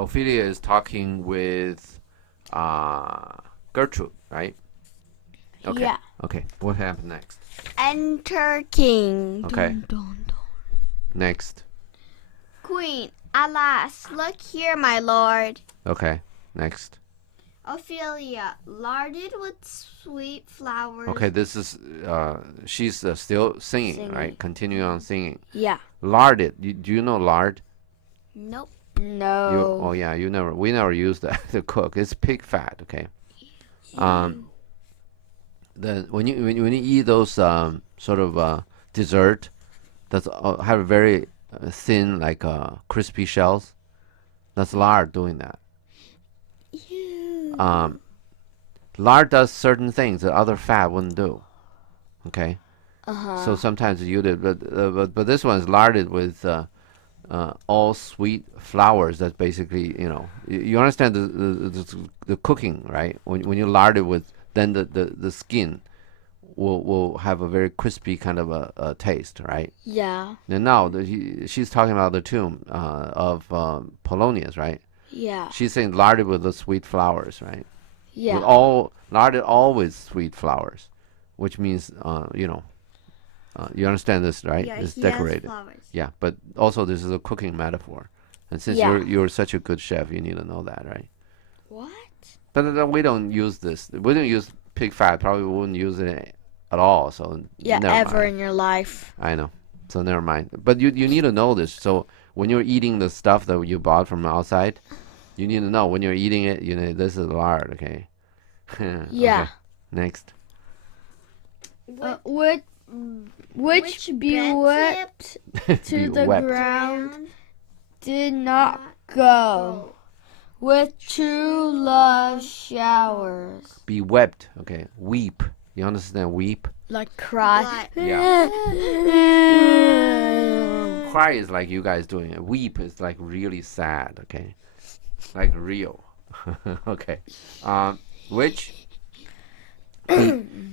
Ophelia is talking with Gertrude, right? Okay. Yeah. Okay. What happened next? Enter king. Okay. Dun, dun, dun. Next. Queen, alas, look here, my lord. Okay. Next. Ophelia, larded with sweet flowers. Okay. This is she's still singing, right? Continuing on singing. Yeah. Larded. Do you know lard? Nope. No. Oh yeah. We never use that to cook. It's pig fat. Okay. Then when you eat those sort of dessert that's have very thin like crispy shells, that's lard doing that. Lard does certain things that other fat wouldn't do. Okay. So sometimes you do, but this one's larded with all sweet flours. That basically, you understand the cooking, right? When you lard it with, then the skin will have a very crispy kind of a taste, right? Yeah. And now she's talking about the tomb of Polonius, right? Yeah. She's saying larded with the sweet flowers, right? Yeah. With all larded all with sweet flowers, which means you understand this, right? Yeah, It's he has decorated. flowers. Yeah, but also this is a cooking metaphor, and since Yeah. you're such a good chef, you need to know that, right? What? But we don't use this. We don't use pig fat. Probably wouldn't use it at all. So Yeah, never ever mind. in your life. I know. So never mind. But you need to know this. So when you're eating the stuff that you bought from outside, you need to know when you're eating it. This is lard. Okay. Yeah. Okay. Next. Which be whipped to Be the wept. ground did not go with true love showers. Be wept. Okay. Weep. You understand? Weep. Like cry. Yeah. Cry is like you guys doing it. Weep is like really sad. Okay. Like real. Okay. Which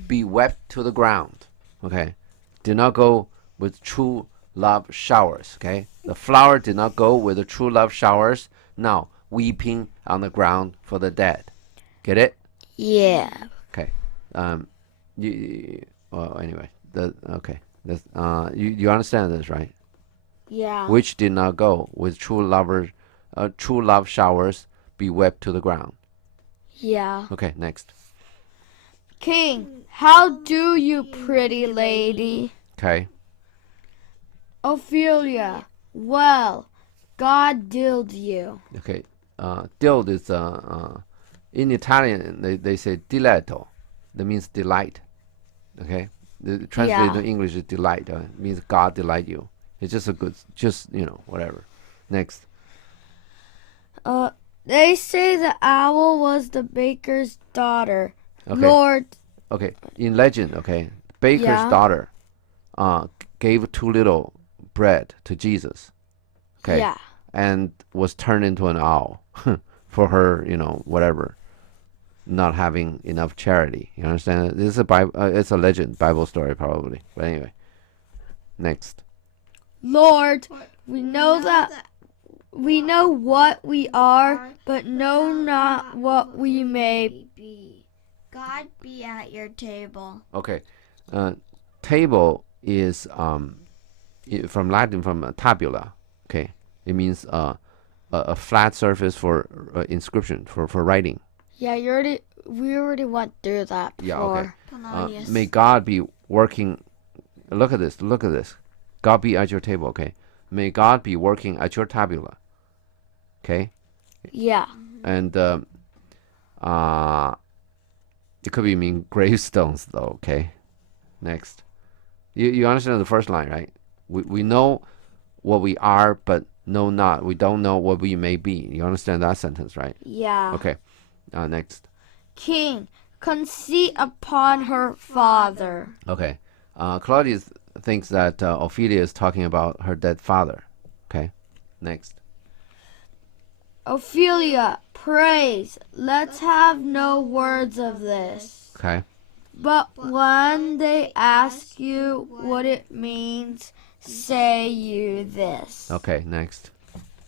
be wept to the ground. Okay. Did not go with true love showers. Okay. The flower did not go with the true love showers. Now weeping on the ground for the dead. Get it? Yeah. Okay. Well, anyway. Okay. You understand this, right? Yeah. Which did not go with true love showers be wept to the ground. Yeah. Okay, next. King, how do you, pretty lady? Okay. Ophelia, well, God dilled you. Okay. Dilled is in Italian they say diletto. That means delight. Okay. The translated Yeah. in English is delight. It means God delight you. It's just a good, whatever. Next. They say the owl was the baker's daughter. Okay. Lord, Okay. In legend, okay, baker's Yeah. daughter gave too little bread to Jesus. Okay. yeah. And was turned into an owl for her, whatever, not having enough charity. You understand? This is a Bible. It's a legend, Bible story, probably. But anyway, next. Lord, we know we know what we are, but know not what we may. Be. God be at your table. Okay, table is from Latin from tabula. Okay, it means a flat surface for inscription for writing. Yeah, we already went through that before. Yeah. Okay. Polonius. May God be working. Look at this. Look at this. God be at your table. Okay. May God be working at your tabula. Okay. Yeah. And it could be mean gravestones though. Okay. Next. You understand the first line, right? We know what we are, but know not. We don't know what we may be. You understand that sentence, right? Yeah. Okay. Next. King, conceit upon her father. Okay. Claudia thinks that Ophelia is talking about her dead father. Okay. Next. Ophelia, praise, let's have no words of this. Okay. But when they ask you what it means, say you this. Okay. Next.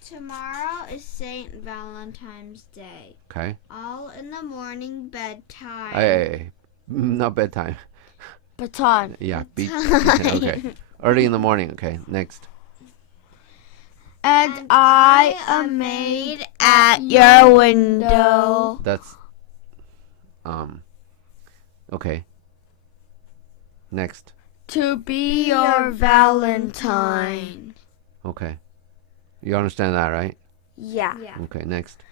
Tomorrow is Saint Valentine's Day. Okay. All in the morning bedtime. Hey, not bedtime. Baton. Yeah, okay. Early in the morning. Okay, next. And I a maid at your window. That's okay. Next. to be your Valentine. Okay. You understand that, right? Yeah. Okay, next.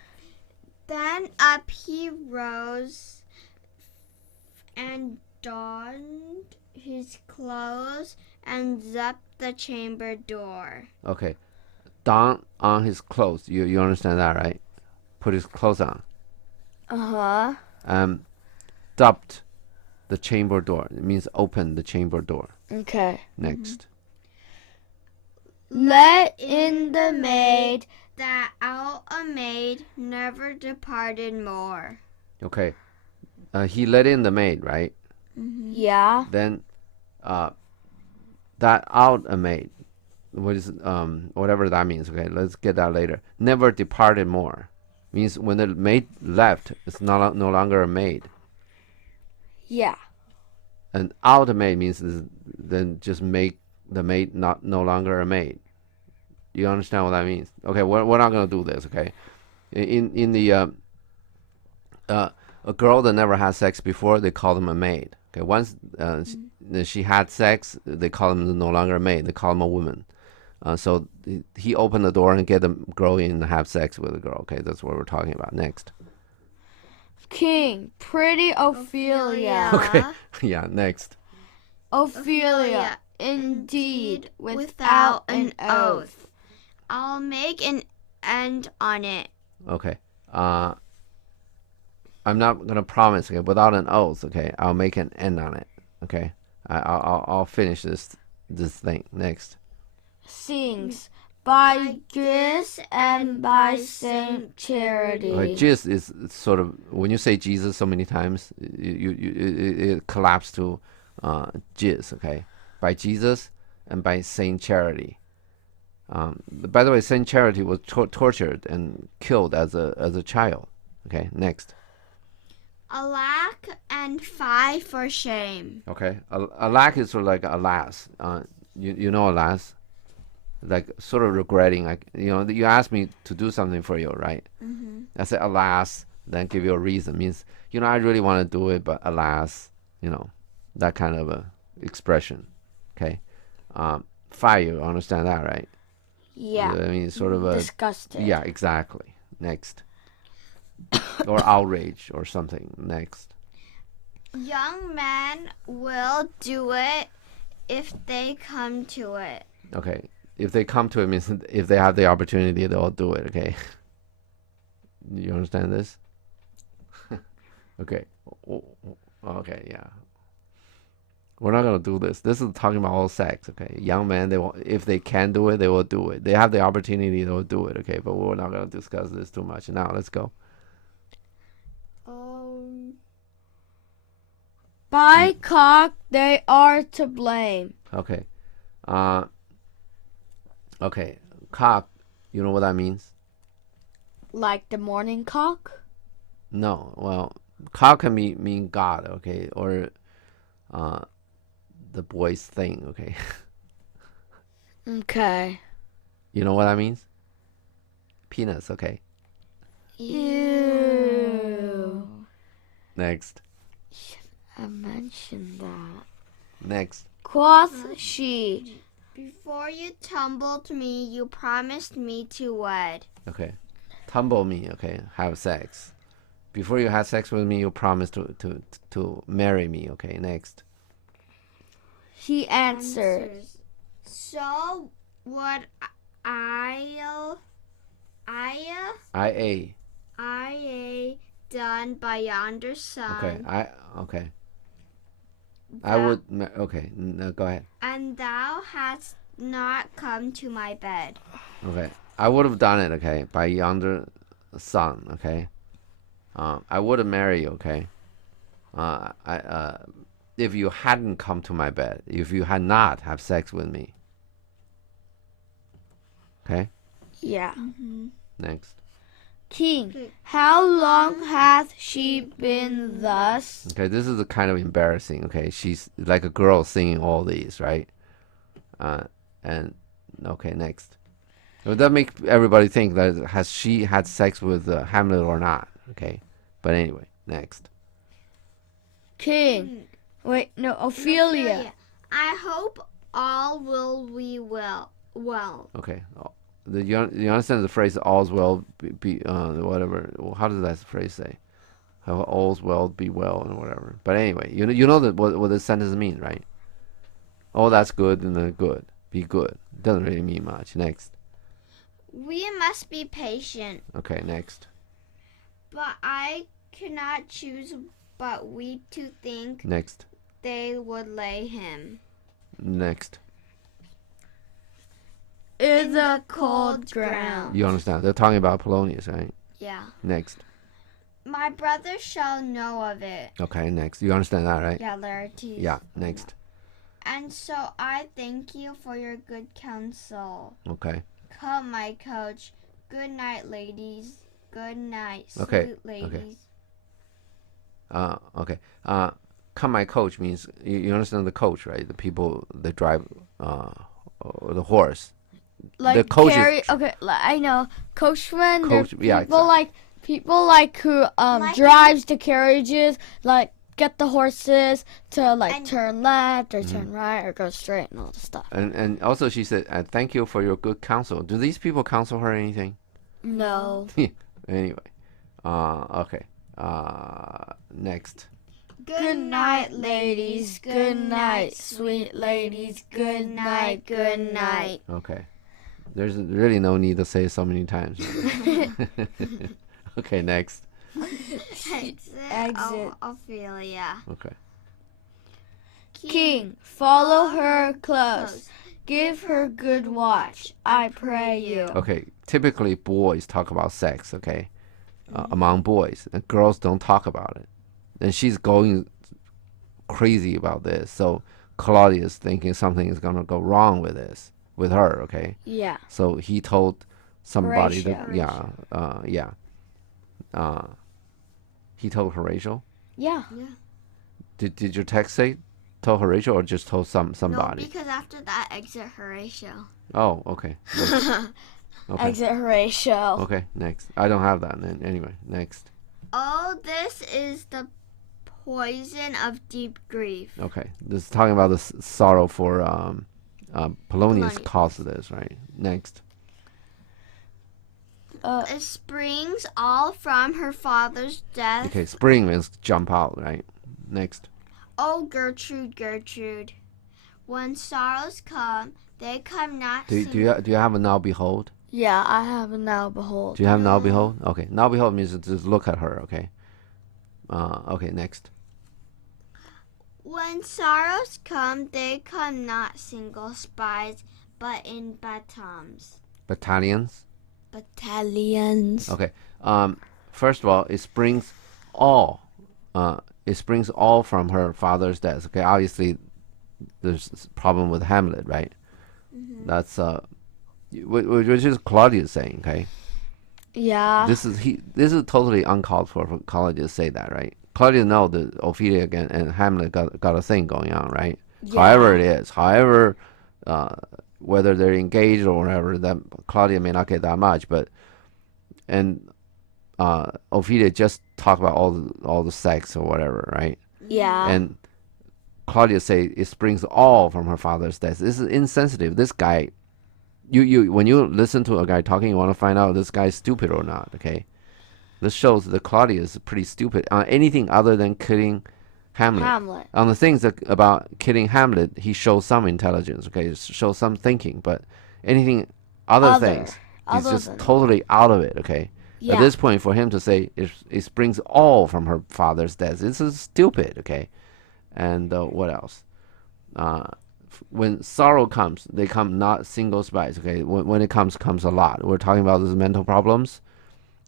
Then up he rose and donned his clothes and zapped the chamber door. Okay. Don on his clothes. You understand that, right? Put his clothes on. Uh-huh. Stopped the chamber door. It means open the chamber door. Okay. Next. Let in the maid. That out a maid never departed more. Okay. He let in the maid, right? Yeah. Then that out a maid. What is whatever that means, okay? Let's get that later. Never departed more. Means when the maid left, it's no longer a maid. Yeah. And out a maid means then just make the maid no longer a maid. You understand what that means? Okay, we're not gonna do this, okay? In the a girl that never had sex before, they call them a maid. Okay, once she had sex, they call them no longer a maid. They call them a woman. So he opened the door and get the girl in and have sex with the girl. Okay, that's what we're talking about. Next. King, pretty Ophelia. Okay, yeah, next. Ophelia, indeed, without an oath. I'll make an end on it. Okay. I'm not gonna promise. Okay, without an oath. Okay, I'll make an end on it. Okay, I'll finish this thing. Next. Sings by grace and by Saint Charity. Okay, Jesus is sort of when you say Jesus so many times, it collapses to Jesus. Okay, by Jesus and by Saint Charity. By the way, Saint Charity was tortured and killed as a child. Okay, next. Alack and fie for shame. Okay, alack is sort of like alas. You know alas, like sort of regretting. Like you asked me to do something for you, right? I say alas, then give you a reason. Means I really want to do it, but alas, that kind of a expression. Okay, fire. You understand that, right? Yeah. I mean, sort of a disgusted. Yeah, exactly. Next. Or outrage or something. Next. Young men will do it if they come to it. Okay. If they come to it means if they have the opportunity, they'll do it. Okay. You understand this? Okay. Okay. Yeah. We're not gonna do this. This is talking about all sex. Okay. Young men, if they can do it, they will do it. They have the opportunity, they will do it. Okay. But we're not gonna discuss this too much. Now let's go. By cock they are to blame. Okay. Okay. Cock. You know what that means? Like the morning cock? No. Well, cock can mean God. Okay. Or the boy's thing. Okay. Okay. You know what that means? Penis. Okay. Ew. Next. I mentioned that. Next. Quoth she. Before you tumbled me, you promised me to wed. Okay. Tumble me. Okay. Have sex. Before you had sex with me, you promised to marry me. Okay. Next. He answered. So what I done by yonder sun. Okay. Okay. I would. Okay. No, go ahead. And thou hast not come to my bed. Okay. I would have done it. Okay. By yonder sun. Okay. I would have married you. Okay. If you hadn't come to my bed, if you had not have sex with me. Okay. Yeah. Next. King, how long hath she been thus? Okay, this is a kind of embarrassing. Okay, she's like a girl singing all these, right? And okay, next. Well, that make everybody think that has she had sex with Hamlet or not? Okay, but anyway, next. King, wait, no, Ophelia. I hope all will be well. Okay, you understand the phrase "all's well be whatever"? Well, how does that phrase say? How all's well be well and whatever. But anyway, you know that what this sentence means, right? All that's good and the good be good. Doesn't really mean much. Next. We must be patient. Okay, next. But I cannot choose but we to think Next. they would lay him Next. In the cold ground. You understand? They're talking about Polonius, right? Yeah. Next. My brother shall know of it. Okay, next. You understand that, right? Yeah, Laertes. Yeah, next. And so I thank you for your good counsel. Okay. Come, my coach. Good night, ladies. Good night, sweet Okay, ladies. Okay. Come my coach means you understand the coach, right? The people that drive the horse. Like the coach carry, is, okay, I know. Coachman, Coach, yeah, people like who drives the carriages, like get the horses to like turn left or turn right or go straight and all the stuff. and also she said, thank you for your good counsel. Do these people counsel her anything? No. Anyway. Okay. Next. Good night, ladies. Good night, sweet ladies. Good night. Good night. Okay. There's really no need to say it so many times. Okay, next. Exit. Ophelia. Okay. King, follow her close. Give her good watch, I pray you. Okay. Typically, boys talk about sex, okay? Among boys. And girls don't talk about it. And she's going crazy about this. So Claudia is thinking something is going to go wrong with this, with her, okay? Yeah. So he told somebody Horatio. he told Horatio. Yeah. Did your text say told Horatio or just told somebody? No, because after that, exit Horatio. Oh, okay. Okay. Exit Horatio. Okay, next. I don't have that. Anyway, next. Oh, this is the poison of deep grief. Okay, this is talking about the sorrow for Polonius Polonius. caused this, right? Next. It springs all from her father's death. Okay, spring means jump out, right? Next. Oh, Gertrude, Gertrude, when sorrows come, they come not. Do you have a now behold? Yeah, I have a now behold. Do you have now behold? Okay, now behold means to just look at her. Okay. Okay, next. When sorrows come, they come not single spies, but in batons. Battalions. Battalions. Okay. First of all, it springs all. It springs all from her father's death. Okay. Obviously, there's a problem with Hamlet, right? That's which is Claudia saying. Okay. Yeah. This is totally uncalled for Claudia to say that, right? Claudia know that Ophelia and Hamlet got a thing going on, right? Yeah. However it is, whether they're engaged or whatever, that Claudia may not get that much, but Ophelia just talk about all the sex or whatever, right? Yeah. And Claudia say it springs all from her father's death. This is insensitive. This guy, you when you listen to a guy talking, you want to find out this guy's stupid or not. Okay, this shows that Claudia is pretty stupid on anything other than killing Hamlet. On the things about killing Hamlet, he shows some intelligence. Okay, shows some thinking, but anything other things, he's just totally out of it. Okay. Yeah. At this point, for him to say it springs all from her father's death, this is stupid. Okay. And what else? When sorrow comes, they come not single spies. Okay, when it comes a lot. We're talking about these mental problems.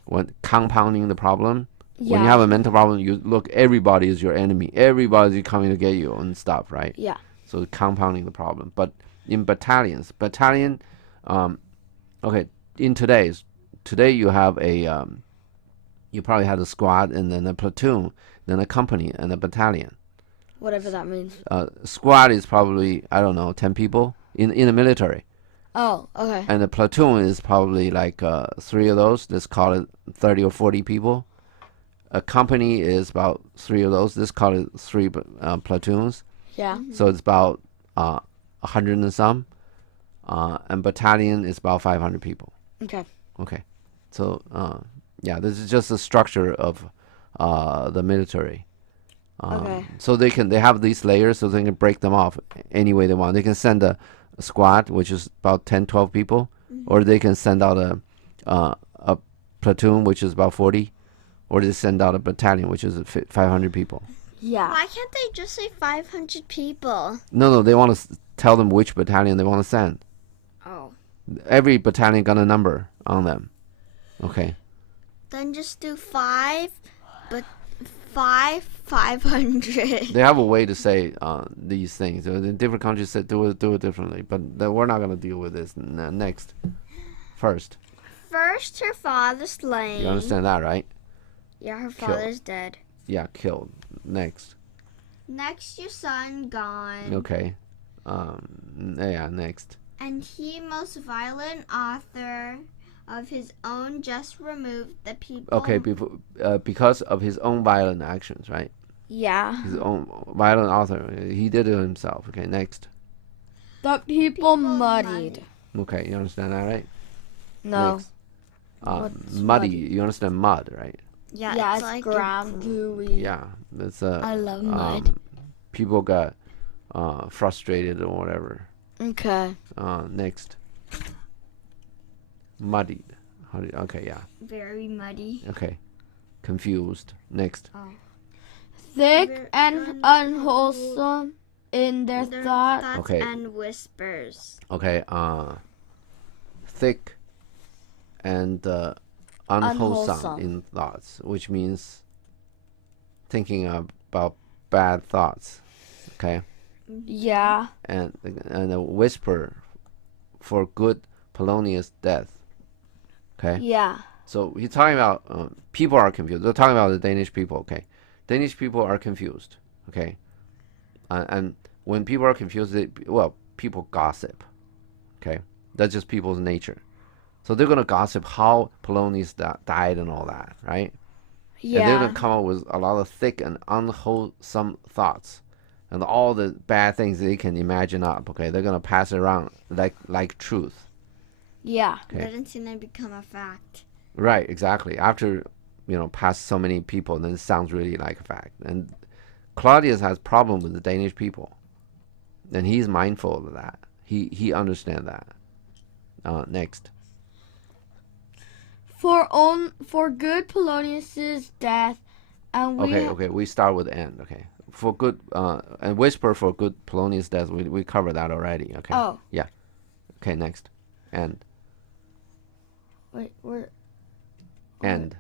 When compounding the problem. Yeah. When you have a mental problem, you look. Everybody is your enemy. Everybody's coming to get you and stuff, right? Yeah. So compounding the problem. But in battalion. Okay. in today you have a you probably had a squad and then a platoon, then a company and a battalion. Whatever that means. Squad is probably, I don't know, 10 people in the military. Oh, okay. And a platoon is probably like 3 of those. Let's call it 30 or 40 people. A company is about 3 of those. Let's call it 3 platoons. Yeah. So it's about 100 and some. And battalion is about 500 people. Okay. Okay. So, yeah, this is just the structure of the military. Okay. So they have these layers, so they can break them off any way they want. They can send a squad, which is about 10, 12 people, or they can send out a platoon, which is about 40, or they send out a battalion, which is 500 people. Yeah. Why can't they just say 500 people? No, they want to tell them which battalion they want to send. Oh. Every battalion got a number on them. Okay. Then just do 5, but 500. They have a way to say these things. In different countries, do it differently. But we're not going to deal with this next. First. First, her father's slain. You understand that, right? Yeah, her father's dead. Yeah, killed. Next. Next, your son gone. Okay. Yeah, next. And he, most violent author of his own, just removed the people. Okay, because of his own violent actions, right? Yeah. His own violent author. He did it himself. Okay, next. The people muddied. Okay, you understand that, right? No. Next. What's Muddy. muddy? You understand mud, right? Yeah, It's like ground gooey. Yeah. That's I love mud. People got frustrated or whatever. Okay. Next. Muddied. Okay, yeah. very muddy. Okay. Confused. Next. Thick and unwholesome in their thought. Okay. And whispers. Okay. Thick and unwholesome Unwholesome. in thoughts, which means thinking about bad thoughts. Okay. Yeah. And a whisper for good Polonius death. Okay. Yeah. So he's talking about people are confused. They're talking about the Danish people. Okay. Danish people are confused. Okay. And when people are confused, people gossip. Okay. That's just people's nature. So they're gonna gossip how Polonius died and all that, right? Yeah. And they're gonna come up with a lot of thick and unwholesome thoughts, and all the bad things they can imagine up. Okay, they're gonna pass it around like truth. Yeah. Okay. But until they become a fact. Right, exactly. After past so many people, then it sounds really like a fact. And Claudius has problem with the Danish people, and he's mindful of that. He understands that. Next. For good Polonius's death, and we Okay. We start with the end. Okay. For good and whisper for good Polonius death. We covered that already. Okay. Oh. Yeah. Okay. Next. End. Wait, we're End.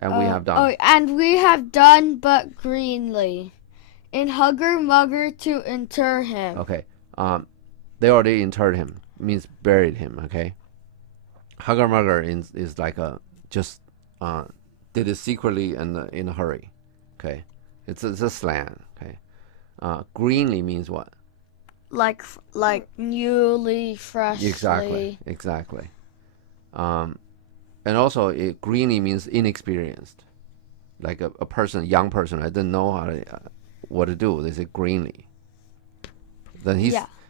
And we have done. Oh, and we have done but greenly, in hugger mugger to inter him. Okay. They already interred him. Means buried him. Okay. Hugger mugger is like just did it secretly and in a hurry. Okay. It's a slang. Okay. Greenly means what? Like newly, freshly. Exactly. And also, greeny means inexperienced, like a person, young person. I didn't know what to do. They say greenly. Then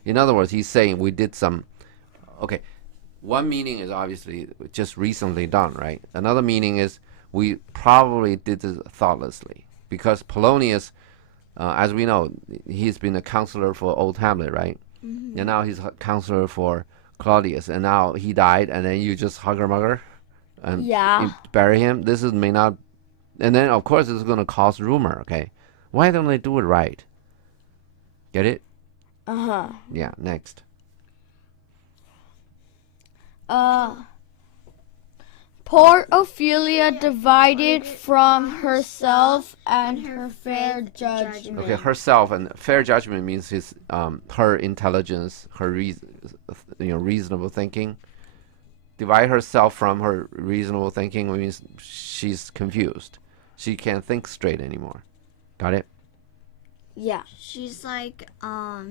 in other words, he's saying we did some. Okay, one meaning is obviously just recently done, right? Another meaning is we probably did this thoughtlessly because Polonius, as we know, he's been a counselor for old Hamlet, right? Mm-hmm. And now he's a counselor for Claudius, and now he died, and then you just hugger mugger and you bury him. This may not, and then of course it's going to cause rumor. Okay, why don't they do it right? Get it? Yeah. Next. Poor Ophelia divided from herself and her fair judgment. Okay, herself and fair judgment means her intelligence, her reasonable thinking. divide herself from her reasonable thinking means she's confused. She can't think straight anymore. Got it? Yeah. She's like, I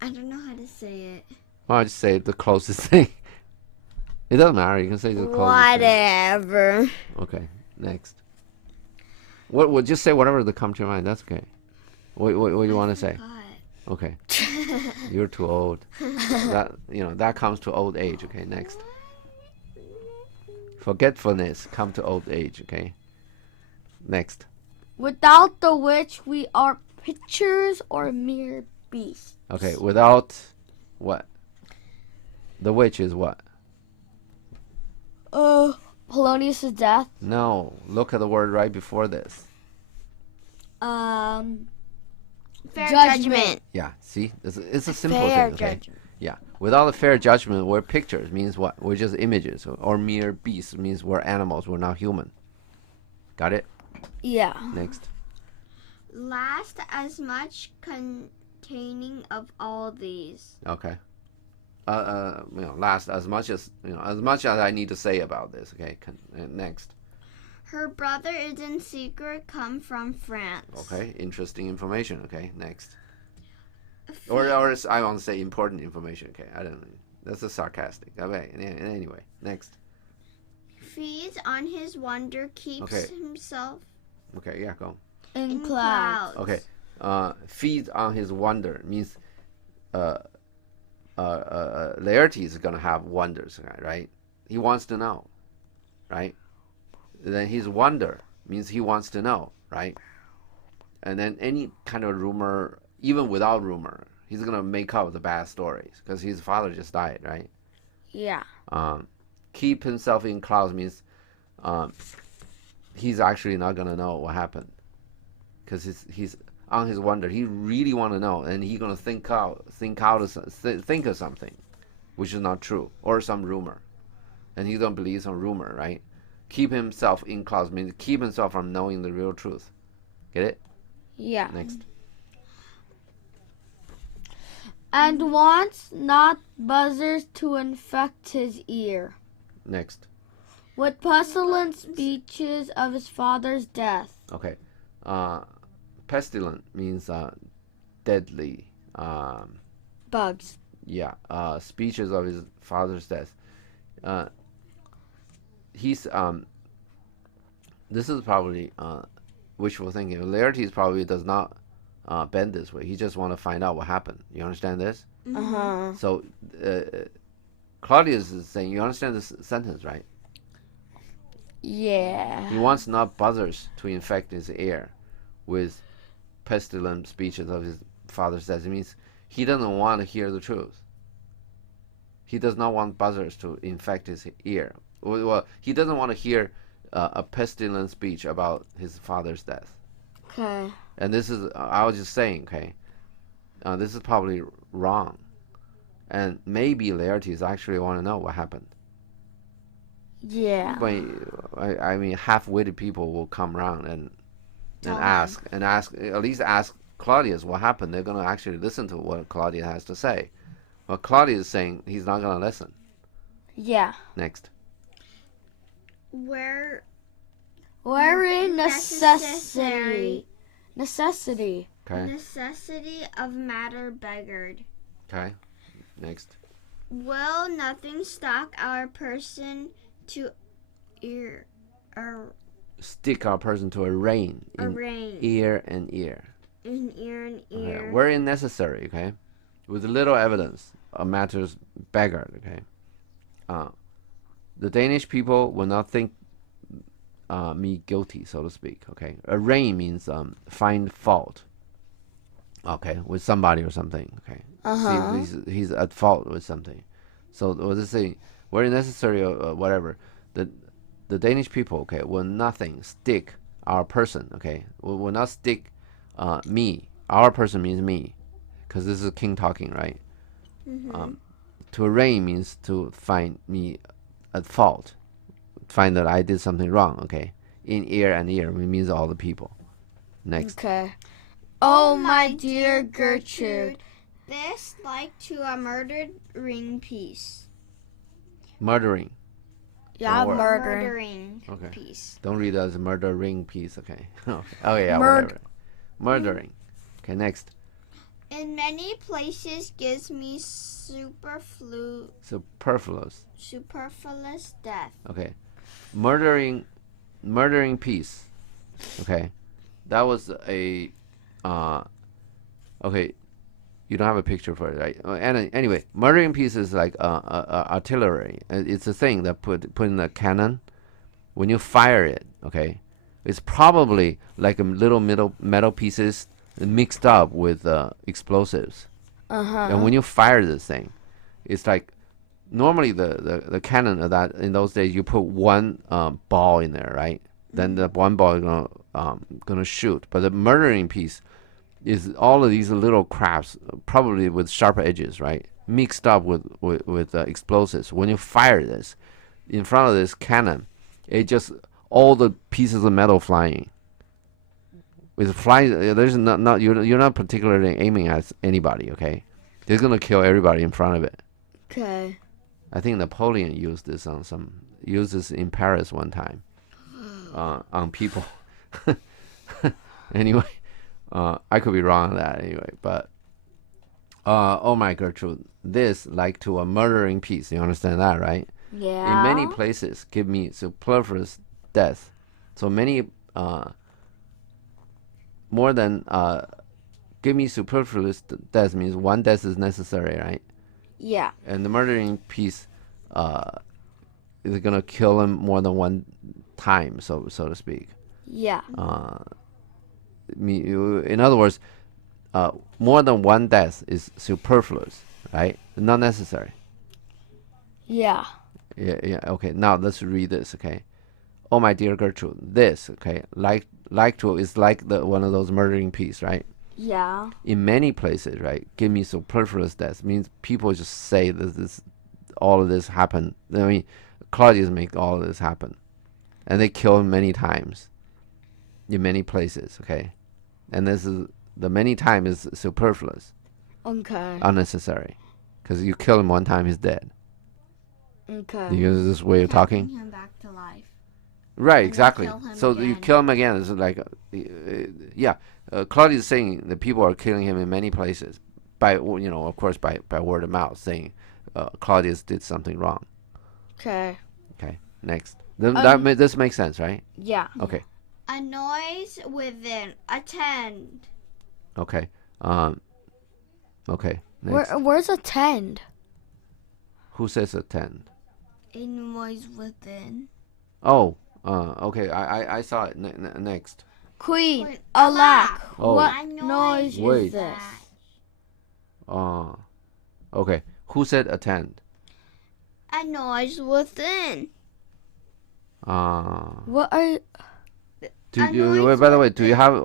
don't know how to say it. Well, I just say the closest thing. It doesn't matter. You can say the closest Whatever. thing. Okay, next. What? Just say whatever that comes to your mind. That's okay. What do you want to say? Okay. You're too old. That comes to old age. Okay, next. Forgetfulness come to old age. Okay. Next. Without the witch, we are pictures or mere beasts. Okay. Without what? The witch is what? Polonius' death. No. Look at the word right before this. Fair Judgment. Yeah. See, it's a simple Fair thing. Okay. judgment. Yeah. Without a fair judgment, we're pictures. Means what? We're just images. Or mere beasts means we're animals. We're not human. Got it? Yeah. Next. Last as much containing of all these. Okay. Last as much as I need to say about this. Okay. Next. Her brother is in secret come from France. Okay. Interesting information. Okay. Next. Or I want to say important information. Okay. I don't know. That's a sarcastic. Okay. Anyway. Next. Feeds on his wonder, keeps himself Okay. Yeah. Go. In clouds. Okay. Feeds on his wonder means Laertes is gonna have wonders, right? He wants to know, right? Then his wonder means he wants to know, right? And then any kind of rumor, even without rumor, he's gonna make up the bad stories because his father just died, right? Yeah. Keep himself in clouds means he's actually not gonna know what happened because he's on his wonder. He really want to know, and he's gonna think of something, which is not true, or some rumor, and he don't believe some rumor, right? Keep himself in clouds means keep himself from knowing the real truth. Get it? Yeah. Next. And wants not buzzers to infect his ear. Next. With pestilent speeches of his father's death. Okay. Pestilent means deadly. Bugs. Yeah. Speeches of his father's death. He's this is probably wishful thinking. Laertes probably does not bend this way. He just want to find out what happened. You understand this? Uh-huh. So Claudius is saying, you understand this sentence, right? Yeah. He wants not buzzers to infect his ear with pestilent speeches of his father's death. It means he doesn't want to hear the truth. He does not want buzzers to infect his ear. Well, he doesn't want to hear a pestilent speech about his father's death. Okay. And this is, I was just saying, okay, this is probably wrong. And maybe Laertes actually want to know what happened. Yeah. But I mean, half-witted people will come around and ask, at least ask Claudius what happened. They're going to actually listen to what Claudius has to say. But Claudius is saying he's not going to listen. Yeah. Next. Wherein necessity. Okay. Necessity of matter beggared. Okay. Next. Will nothing stock our person to ear Stick our person to a rein. Ear and ear. In ear and ear. Okay. Wherein necessary, okay? With little evidence, a matter's beggared, okay? The Danish people will not think me guilty, so to speak, okay? Arraign means find fault, okay, with somebody or something, okay? See if he's at fault with something. So what is saying? Where necessary or whatever, the Danish people, okay, will nothing stick our person, okay? Will not stick me. Our person means me, because this is a king talking, right? To arraign means to find me at fault, find that I did something wrong, okay? In ear and ear means all the people. Next. Okay. Oh, my dear Gertrude. This like to a murdered ring piece. Murdering. Yeah, One word. murdering. Murdering Okay. piece. Don't read it as murdering piece. Okay. Okay. Oh yeah. Murd- Whatever. Murdering. Okay. Next. In many places gives me Superfluous. superfluous death. Okay. Murdering piece. Okay. That was a. Okay. You don't have a picture for it, right? Anyway, murdering piece is like artillery. It's a thing that put in a cannon. When you fire it, okay, it's probably like a little metal pieces mixed up with explosives. And when you fire this thing, it's like normally the cannon of that in those days you put one ball in there, right? Then the one ball is gonna shoot. But the murdering piece is all of these little crafts, probably with sharp edges, right? Mixed up with explosives. When you fire this in front of this cannon, it just all the pieces of metal flying. With flying, there's not you're not particularly aiming at anybody. Okay, they're gonna kill everybody in front of it. Okay. I think Napoleon used this in Paris one time on people. Anyway. I could be wrong on that anyway, but oh my Gertrude, this like to a murdering piece. You understand that, right? Yeah. In many places, give me superfluous death. So many more than give me superfluous death means one death is necessary, right? Yeah. And the murdering piece is gonna kill him more than one time, so to speak. Yeah. In other words, more than one death is superfluous, right? Not necessary. Yeah. Yeah. Okay. Now let's read this. Okay. Oh my dear Gertrude, this. Okay. Like to is like the one of those murdering piece, right? Yeah. In many places, right? Give me superfluous death means people just say that all of this happened. I mean, Claudius make all of this happen, and they kill him many times. In many places, okay, and this is the many time is superfluous, Okay. unnecessary, because you kill him one time, he's dead. Okay. You use this way of talking, Bring him back to life. right? then Exactly. kill him So you again. kill him again. It's like, yeah. Claudius is saying that people are killing him in many places by, of course, by word of mouth, saying Claudius did something wrong. Okay. Okay. Next. Then this makes sense, right? Yeah. Okay. A noise within. Attend. Okay. Okay. Next. Where's attend? Who says attend? A noise within. Oh. Okay. I saw it. Next. Queen. Wait, Alack. Oh. What noise Wait. is this? Okay. Who said attend? A noise within. What are? By the way, do you have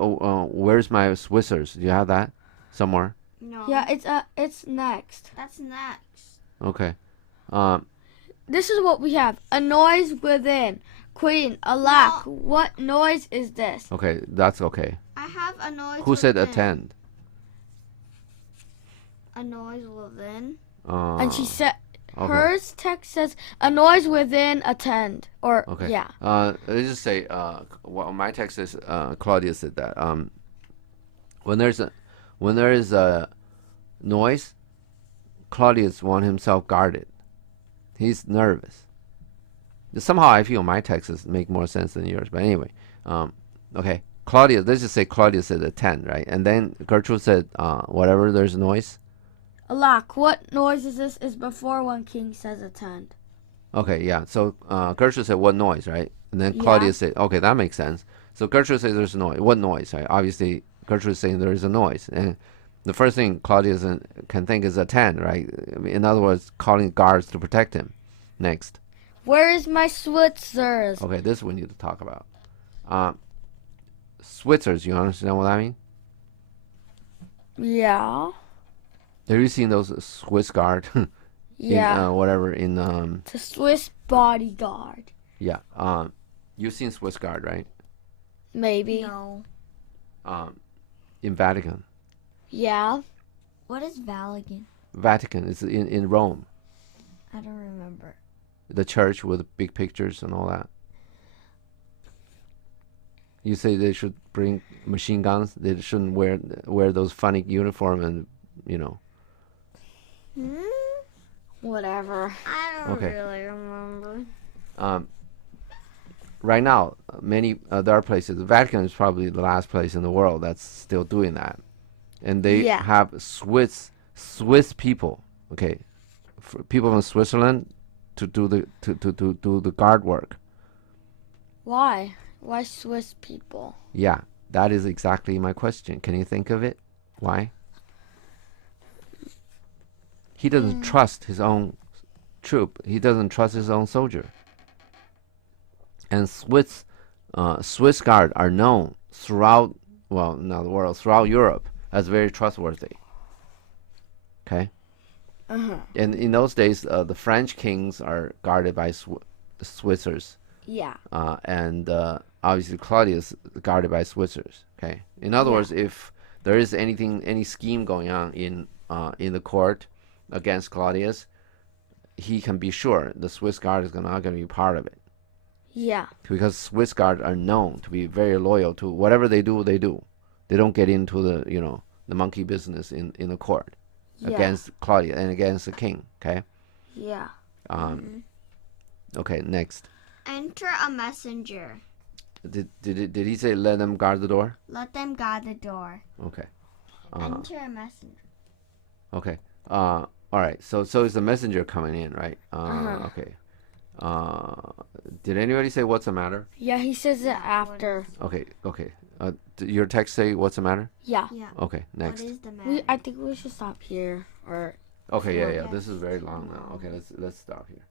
where's my Swizzers? Do you have that somewhere? No. Yeah. It's next. That's next. Okay. This is what we have. A noise within. Queen. Alack. No. What noise is this? Okay, that's okay. I have a noise Who said within. attend? A noise within. And she said. Okay. Hers text says a noise within attend or Okay. yeah. Let's just say well, my text says Claudia said that when there is a noise, Claudius wants himself guarded. He's nervous. Somehow I feel my texts make more sense than yours, but anyway, okay. Claudia, let's just say Claudia said attend, right? And then Gertrude said whatever there's noise. Alack, what noise is this? Is before when King says attend. Okay, yeah. So Gertrude said, what noise, right? And then Claudia Yeah. said, okay, that makes sense. So Gertrude says there's noise. What noise, right? Obviously, Gertrude is saying there is a noise. And the first thing Claudia can think is attend, right? In other words, calling guards to protect him. Next. Where is my Switzers? Okay, this we need to talk about. Switzers, you understand what I mean? Yeah. Have you seen those Swiss guard? Yeah. In, whatever, in... The Swiss bodyguard. yeah. You've seen Swiss guard, right? Maybe. No. In Vatican. Yeah. What is Vatican? Vatican is in Rome. I don't remember. the church with big pictures and all that. You say they should bring machine guns. They shouldn't wear those funny uniform and Whatever. I don't Okay. really remember. Right now, many there are places. The Vatican is probably the last place in the world that's still doing that, and they Yeah. have Swiss people. Okay, people from Switzerland to do the guard work. Why? Why Swiss people? Yeah, that is exactly my question. Can you think of it? Why? He doesn't trust his own troop. He doesn't trust his own soldier. And Swiss guard are known throughout, well, not the world, throughout Europe as very trustworthy. Okay. And in those days, the French kings are guarded by the Switzers. Yeah. And obviously Claudius guarded by Switzers. Okay. In other words, if there is any scheme going on in the court against Claudius, he can be sure the Swiss guard is not going to be part of it. Yeah. Because Swiss guards are known to be very loyal to whatever they do. They don't get into the monkey business in the court against Claudia and against the king. Okay. Yeah. Okay. Next. Enter a messenger. Did he say let them guard the door? Let them guard the door. Okay. Enter a messenger. Okay. All right. So is the messenger coming in, right? Okay. Did anybody say what's the matter? Yeah, he says it after. Okay. Your text say what's the matter? Yeah. Yeah. Okay. Next. What is the matter? I think we should stop here. Or Okay. Yeah. This is very long now. Okay. Let's stop here.